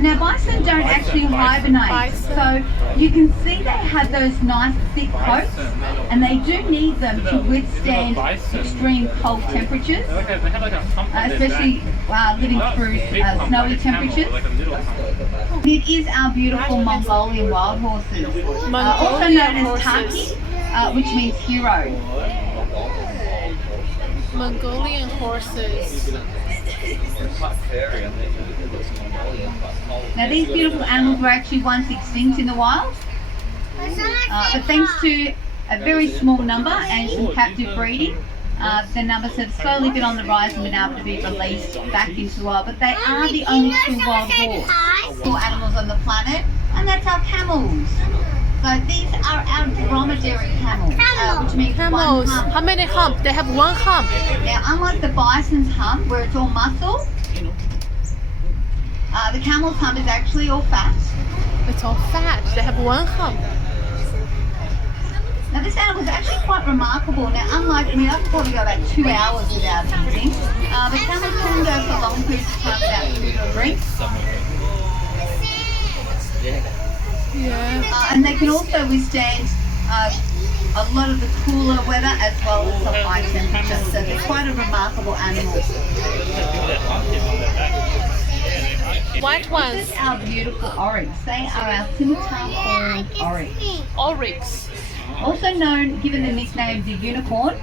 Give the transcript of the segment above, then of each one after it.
Now bison don't actually hibernate, so you can see they have those nice thick coats, and they do need them to withstand extreme cold temperatures, especially living through snowy temperatures. It is our beautiful Mongolian wild horses, also known as Taki, which means hero. Mongolian horses. Now these beautiful animals were actually once extinct in the wild, but thanks to a very small number and some captive breeding, the numbers have slowly been on the rise and been able to be released back into the wild. But they are the only true wild horse animals on the planet, and that's our camels. So these are our dromedary camels, which means Camels. one hump. How many hump? They have one hump. Now, unlike the bison's hump, where it's all muscle, the camel's hump is actually all fat. It's all fat. They have one hump. Now, this animal is actually quite remarkable. Now, unlike, I mean, I could probably go about 2 hours without eating, but camels can go for long periods of time without food or drink. Yeah. And they can also withstand a lot of the cooler weather as well as some high temperatures. So they're quite a remarkable animal. White ones. This is our beautiful oryx. They are our scimitar-horned oryx. Oryx. Also known, given the nickname, the unicorn.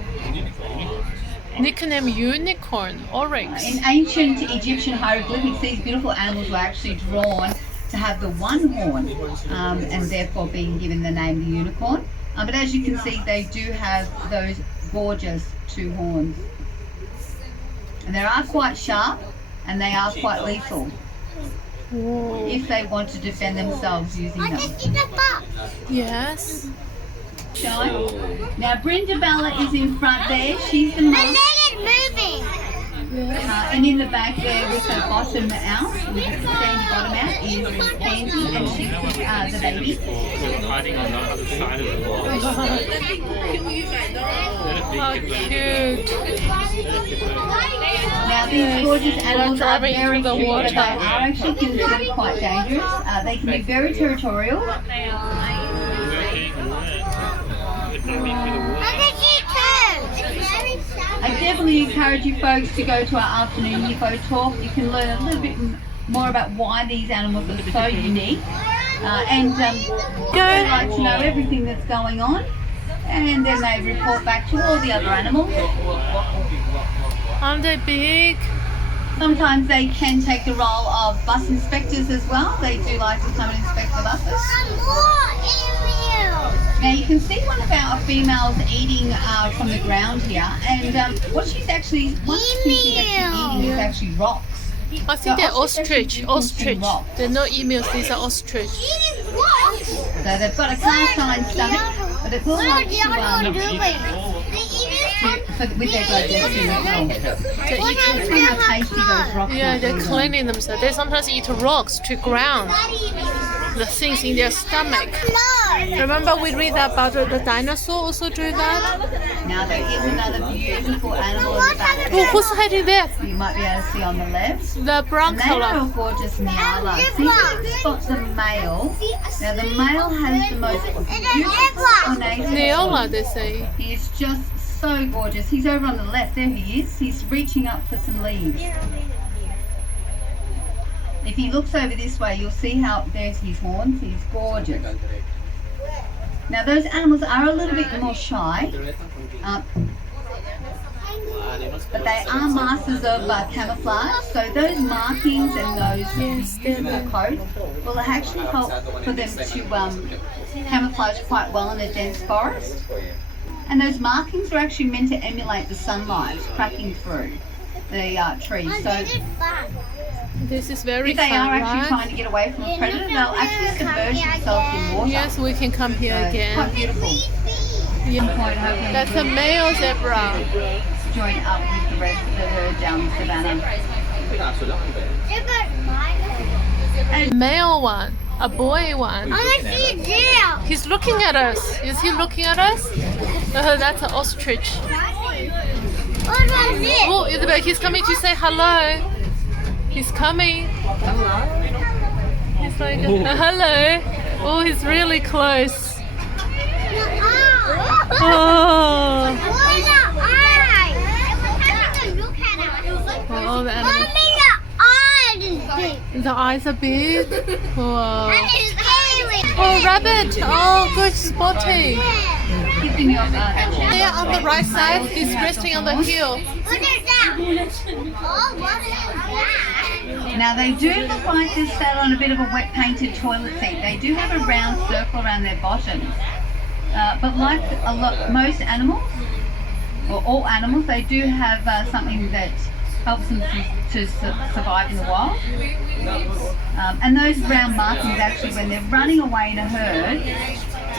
Nickname unicorn. Oryx. In ancient Egyptian hieroglyphics, these beautiful animals were actually drawn to have the one horn, and therefore being given the name the unicorn. But as you can see, they do have those gorgeous two horns. And they are quite sharp, and they are quite lethal. Whoa. If they want to defend themselves using them. Yes. Shine. Now Brindabella is in front there. She's the most. And in the back there with her bottom out, with the sandy bottom out, is Pansy, and she's the baby. Hiding on the other side of the wall. How cute. Now these gorgeous animals are driving very through the cute, but water. they are actually considered quite dangerous. They can be very territorial. I definitely encourage you folks to go to our afternoon UFO talk. You can learn a little bit more about why these animals are so unique. And they like to know everything that's going on. And then they report back to all the other animals. Aren't they big? Sometimes they can take the role of bus inspectors as well. They do like to come and inspect the buses. Now you can see one of our females eating from the ground here, and what she's actually, one thing she's actually eating is actually rocks. I think they're ostrich. do Ostrich. consume rocks. They're not emails. These are ostrich. So they've got a cast iron stomach, but it will help with their digestion as well. They're eating. See how tasty those rocks Yeah, are. they're cleaning themselves. They sometimes eat rocks to ground the things in their stomach. Remember we read about the dinosaur also do that? Now there is another beautiful animal in the back. Oh, who's hiding there? You might be able to see on the left. The brown And they are a color. gorgeous Nyala. See if you can spot the male. Now the male has the most beautiful ornate. Neola, they say. He is just so gorgeous. He's over on the left. There he is. He's reaching up for some leaves. If he looks over this way, you'll see how there's his horns. He's gorgeous. Now those animals are a little bit more shy, but they are masters of camouflage. So those markings and those beautiful coats will actually help for them to camouflage quite well in a dense forest. And those markings are actually meant to emulate the sunlight cracking through the trees. So This is very if they fun, are actually right? trying to get away from a predator, they'll actually submerge themselves in water. Yes, we can come here So, again. quite beautiful. Yeah. That's a male zebra. Join up with the rest of the herd down the savannah. Male one. A boy one. He's looking at us. Is he looking at us? That's an ostrich. Oh, Isabel, he's coming to say hello. He's coming. looks like hello. Oh, he's really close. Oh, oh, the animal. The eyes are big. Wow. Oh, rabbit. Oh, good spotting. There on the right side, he's resting on the hill. Now they do look like they're sat on a bit of a wet painted toilet seat. They do have a round circle around their bottoms. But like most animals, or all animals, they do have something that helps them to survive in the wild. And those brown markings actually, when they're running away in a herd,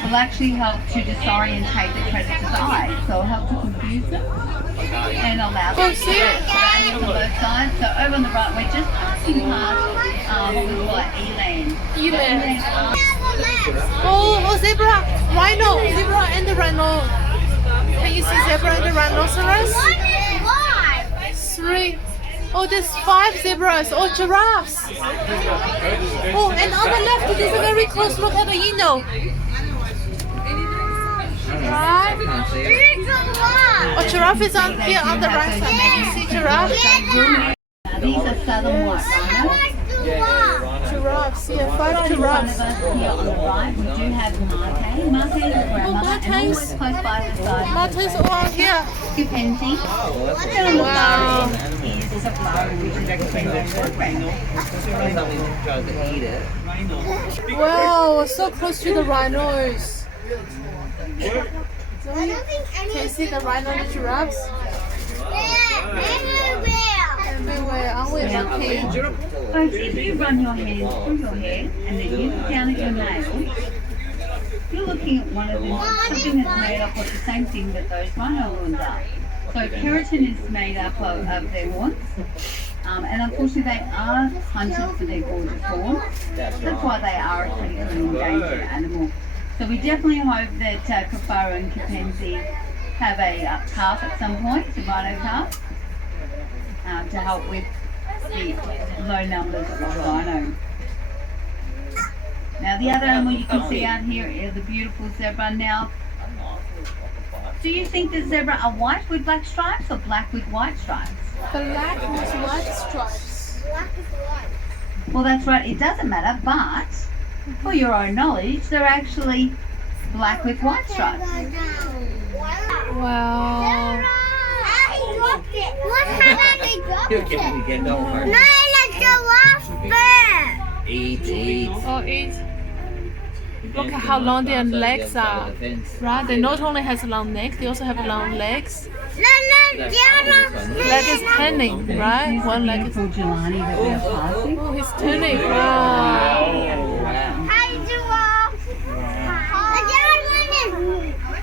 will actually help to disorientate the predator's eyes. So it'll help to confuse them and allow them to range on both sides. So over on the right, we're just passing past what we call eland. Oh, zebra, rhino, zebra and the rhino. Can you see zebra and the rhinoceros? 3. Oh, there's 5 zebras. Oh, giraffes. Oh, and on the left, there's a very close look at the Eno. Right? Oh, giraffe is on here on the right side. Can you see giraffe? These are southern white rhinos. Giraffes, yeah, 5 giraffes. Here on the right, we do have marten. Marten is grandma, and always close by the side. Martens all here. Chimpanzee. Wow. Is a flower, which is actually Wow, so close to the rhinos. Can you see the rhino and the giraffes? Everywhere, aren't we lucky? Folks, if you run your hands through your hair and then you look down at your nails, you're looking at one of them, something that's made up of the same thing that those rhino horns are. So keratin is made up of their horns, and unfortunately they are hunted for their gorgeous horns. That's why they are a critically endangered animal. So we definitely hope that Kafaro and Chimpanzee have a calf at some point, a rhino calf, to help with the low numbers of rhino. Now the other animal you can see out here is the beautiful zebra. Now, do you think the zebra are white with black stripes or black with white stripes? Black with white stripes. Well, that's right, it doesn't matter, but for your own knowledge, they're actually black with white stripes. Wow. What happened? They dropped it. No, it's a lobster. Eat. Oh, it's. Look at how long their legs are. Right? They not only have a long neck, they also have long legs. Leg is turning, right? One leg is. Jelani that we are passing. Oh, he's turning. Wow.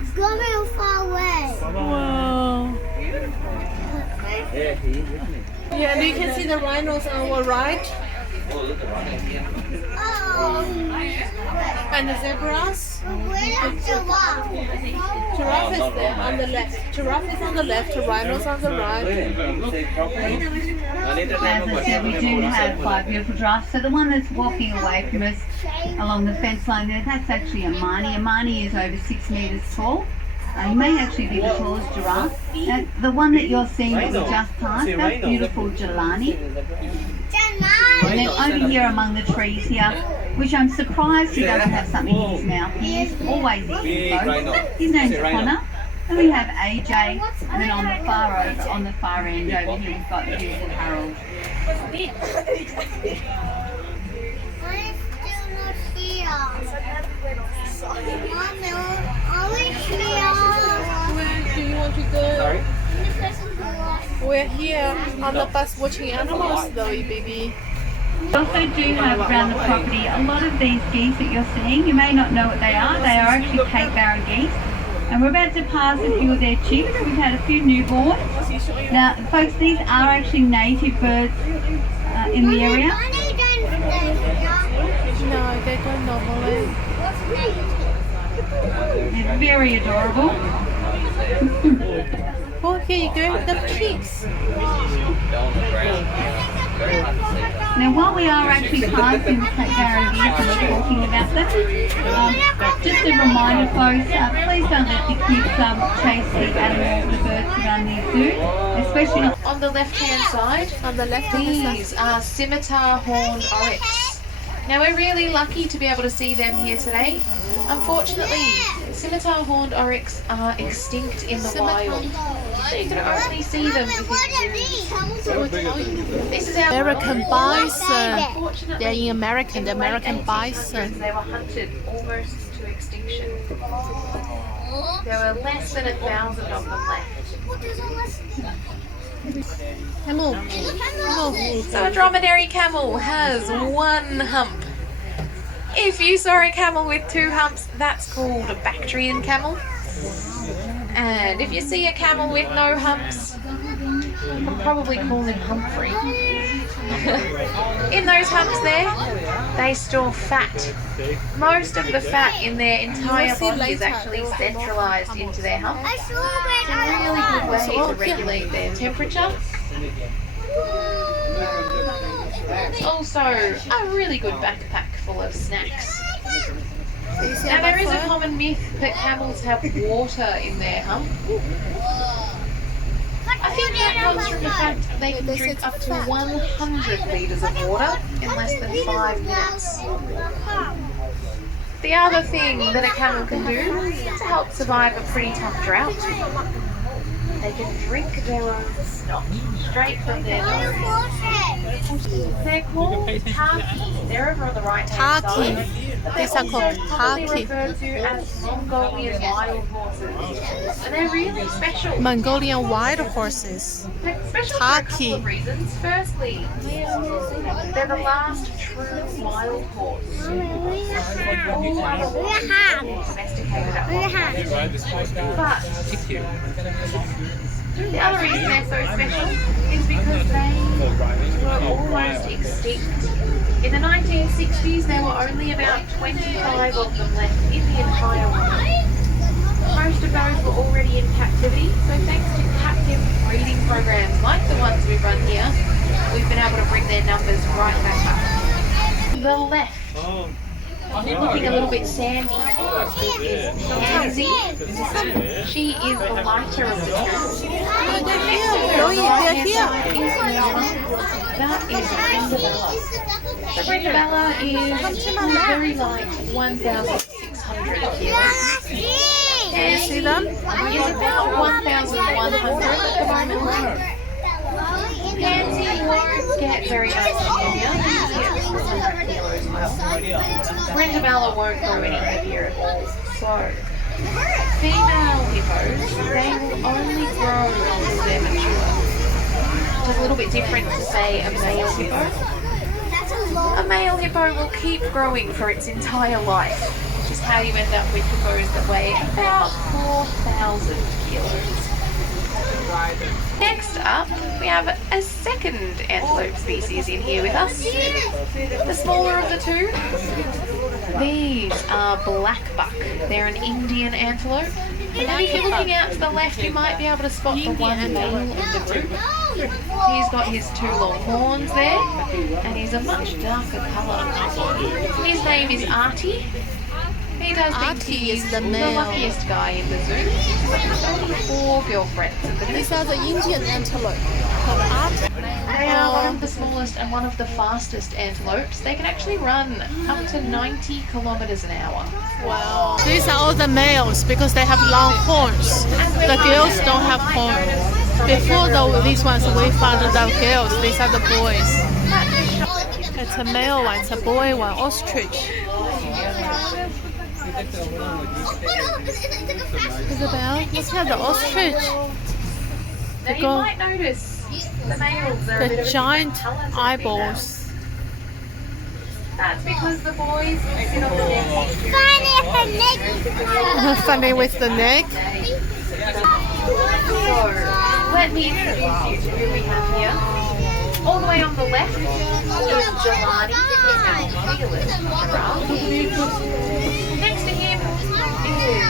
It's going far away. Wow. Yeah, and you can see the rhinos on our right. And the zebras. Where's the giraffe? Giraffe is there on the left. Giraffe is on the left, rhinos on the right. As I said, we do have 5 beautiful giraffes. So the one that's walking away from us along the fence line there, that's actually a Mani. A Mani is over 6 meters tall. He may actually be the tallest giraffe. Now, the one that you're seeing that we just passed, that's beautiful Jelani. And then over here among the trees here, which I'm surprised he doesn't have something in his mouth. He is always eating both. His name's Connor. And we have AJ, and then on the far end over here we've got the beautiful Harold. I'm still not here. Mommy, are we here? Where do you want to go? Sorry? We're here on the bus watching animals though, baby. We also do have around the property a lot of these geese that you're seeing. You may not know what they are. They are actually Cape Barren geese. And we're about to pass a few of their chicks. We've had a few newborns. Now, folks, these are actually native birds in the area. No, they don't normally. They're very adorable. Oh, here you go, the chicks. Now, while we are actually passing Guarantees and we're talking about them, just a reminder, folks, please don't let the kids chase the animals, the birds around the zoo, especially On the left-hand side, these are scimitar horned oryx. Now we're really lucky to be able to see them here today. Unfortunately, scimitar horned oryx are extinct in the wild, so you can only see them within zoos. This is our American bison. Unfortunately, They're in America, the in late American 1800s, bison. They were hunted almost to extinction. There were less than 1,000 of them left. Camel. So a dromedary camel has one hump. If you saw a camel with two humps, that's called a Bactrian camel. And if you see a camel with no humps, you can probably call him Humphrey. In those humps there, they store fat. Most of the fat in their entire body is actually centralised into their hump. It's a really good way to regulate their temperature. Also, a really good backpack full of snacks. Now there is a common myth that camels have water in their hump. I think that comes from the fact that they can drink up to 100 litres of water in less than 5 minutes. The other thing that a camel can do to help survive a pretty tough drought, they can drink their own snot straight from their nose. They're called taki. They're over on the right hand side. But they're These are also called commonly taki. referred to as Mongolian wild horses. And they're really special. Mongolian wild horses. They're special for a couple Taki. of reasons. Firstly, they're the last true wild horse. All other horses are domesticated at one point. But the other reason they're so special is because they were almost extinct. In the 1960s, there were only about 25 of them left in the entire world. Most of those were already in captivity, so thanks to captive breeding programs like the ones we run here, we've been able to bring their numbers right back up. The left, looking a little bit sandy, is Pansy. She is the lighter of the two. They're here. That is Brindabella. So Brindabella is very light, 1,600 kilos. Can you see them? Is about 1,100 at the moment. Pansy won't get very much heavier. She gets 400 kilos well. Brindabella won't go any heavier at all. So, female hippos, they will only grow until they're mature. Which is a little bit different to, say, a male hippo. A male hippo will keep growing for its entire life, which is how you end up with hippos that weigh about 4,000 kilos. Next up, we have a second antelope species in here with us. The smaller of the two. These are blackbuck. They're an Indian antelope. And if you're looking out to the left, you might be able to spot the one male in the group. He's got his two long horns there, and he's a much darker colour. His name is Artie. He does think Artie he's is the male. luckiest guy in the zoo. He's got only 4 girlfriends at the These minute. are the Indian antelope. Called Art. They are one of the smallest and one of the fastest antelopes. They can actually run up to 90 kilometers an hour. Wow. These are all the males because they have long horns. The girls don't have horns. Before these ones we found the girls. These are the boys. It's a male one. It's a boy one. Ostrich. Isabel, look at the ostrich. Now you might notice the males are a bit The of a giant different colour to the eyeballs. females. That's because the boys sit on the neck. Funny with the neck. So, let me introduce you to who we have here. All the way on the left is Jelani, our fearless giraffe. Next to him is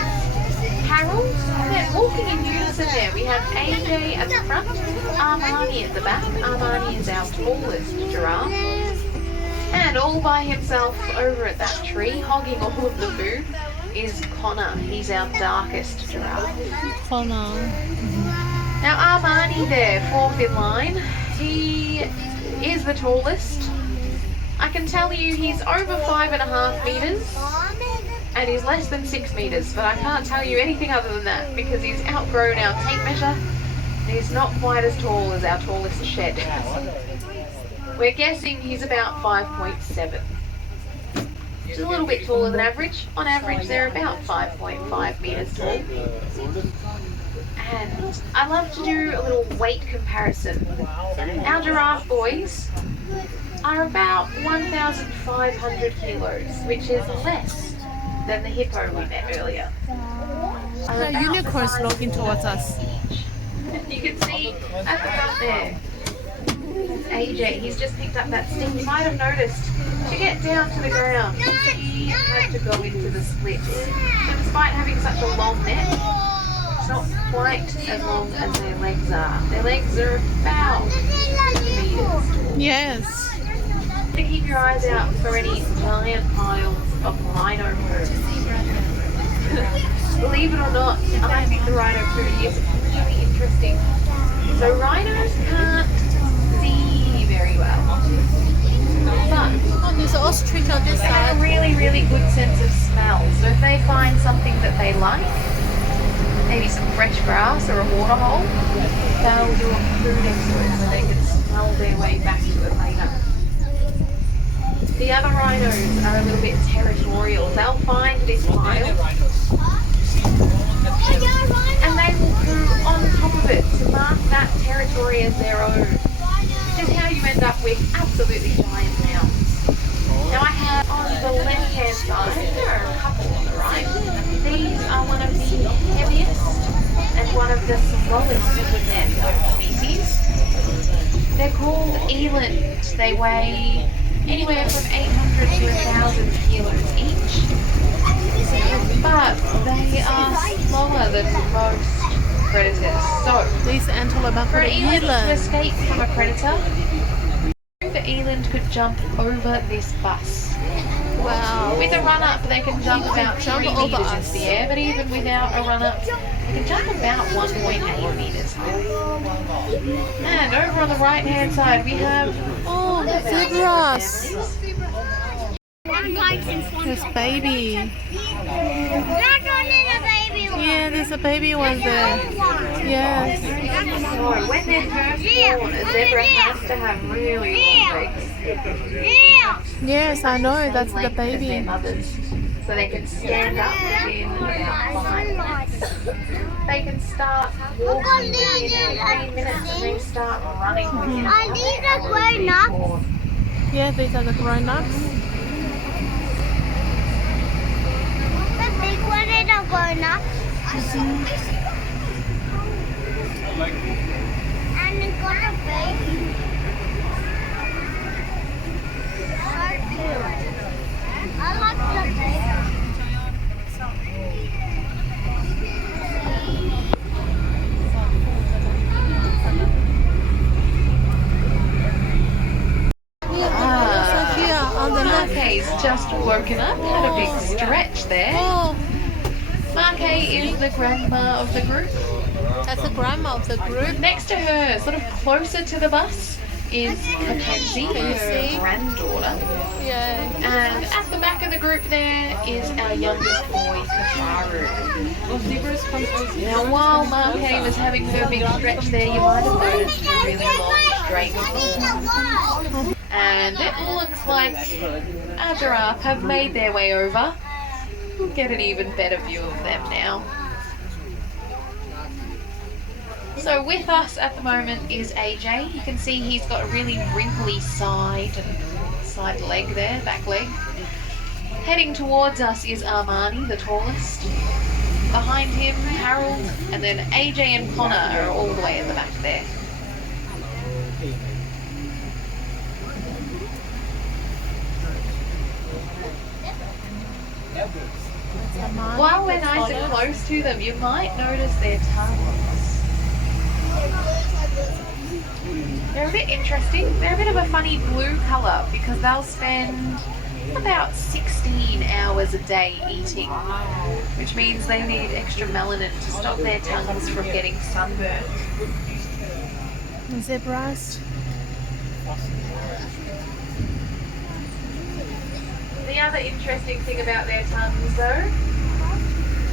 Harold. And then walking in unison there, we have AJ at the front, Armani at the back. Armani is our tallest giraffe. And all by himself over at that tree, hogging all of the food, is Connor. He's our darkest giraffe. Connor. Now Armani there, fourth in line. He is the tallest. I can tell you he's over 5.5 meters. And he's less than 6 meters, but I can't tell you anything other than that because he's outgrown our tape measure and he's not quite as tall as our tallest shed. We're guessing he's about 5.7. Which is a little bit taller than average. On average, they're about 5.5 meters tall. And I love to do a little weight comparison. Our giraffe boys are about 1,500 kilos, which is less than the hippo we met earlier. The unicorn's looking towards us. You can see at the front there, AJ, he's just picked up that stick. You might have noticed, to get down to the ground, he had to go into the splits. And despite having such a long neck, it's not quite as long as their legs are. Their legs are about 2 meters. Yes. To keep your eyes out for any giant piles of rhino poo. Believe it or not, I think the rhino poo is really interesting. So rhinos can't see very well, but Oh, there's an ostrich on this they have side. a really, really good sense of smell. So if they find something that they like, maybe some fresh grass or a water hole, they'll do a poo next to it so they can smell their way back to it later. The other rhinos are a little bit territorial. They'll find this pile and they will poo on top of it to mark that territory as their own. Which is how you end up with absolutely giant mounds. Now I have on the left hand side, there are a couple on the right. These are one of the heaviest and one of the slowest of their species. They're called eland. They weigh anywhere from 800 to 1,000 kilos each, but they are slower than most predators. So, These antelope are for for an eland to eland. escape from a predator, the eland could jump over this bus. Wow. With a run-up, they can jump about 3 jump over meters us. into the air, but even without a run-up, they can jump about 1.8 meters high. And over on the right-hand side, we have Oh, the zebras. There's baby. Yeah, there's a baby one there. Yes. So when they're first born, a zebra has to have really long legs. Yes, I know. That's the As their baby. mothers, so they can stand up in about 5 minutes. They can start walking within 15 minutes and they start running within Are these the grown-ups? Yeah, these are the grown-ups. The big one is the grown-ups. And it got a baby. So cute. I like the baby. Here on the left. Marquet's just woken up, had a big stretch there. Oh, Marquet is the grandma of the group. that's the grandma of the group. Next to her, sort of closer to the bus, is Mackenzie, her granddaughter. Yeah. And at the back of the group there is our youngest boy, Kafaru. Now while Marquet was having her big stretch there, you might have noticed her really long straight form. And it looks like our giraffe have made their way over. We'll get an even better view of them now. So with us at the moment is AJ. You can see he's got a really wrinkly side leg there, back leg. Heading towards us is Armani, the tallest. Behind him, Harold, and then AJ and Connor are all the way at the back there. While we're nice and close to them, you might notice their tongues. They're a bit interesting. They're a bit of a funny blue colour because they'll spend about 16 hours a day eating, which means they need extra melanin to stop their tongues from getting sunburned. Zebras. The other interesting thing about their tongues though,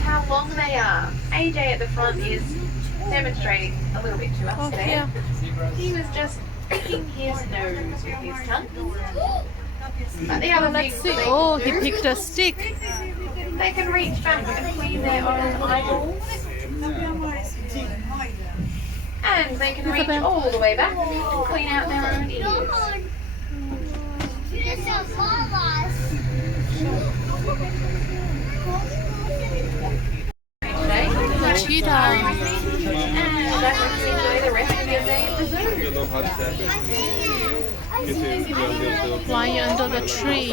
how long they are. AJ at the front is demonstrating a little bit to us there. Yeah. He was just picking his nose with his tongue. But the other Let's thing see. Oh, he picked a stick. they can reach back and clean their own eyeballs. And they can reach all the way back and clean out their own ears. The cheetah And that lets you enjoy the rest of your day at the zoo. flying under the tree.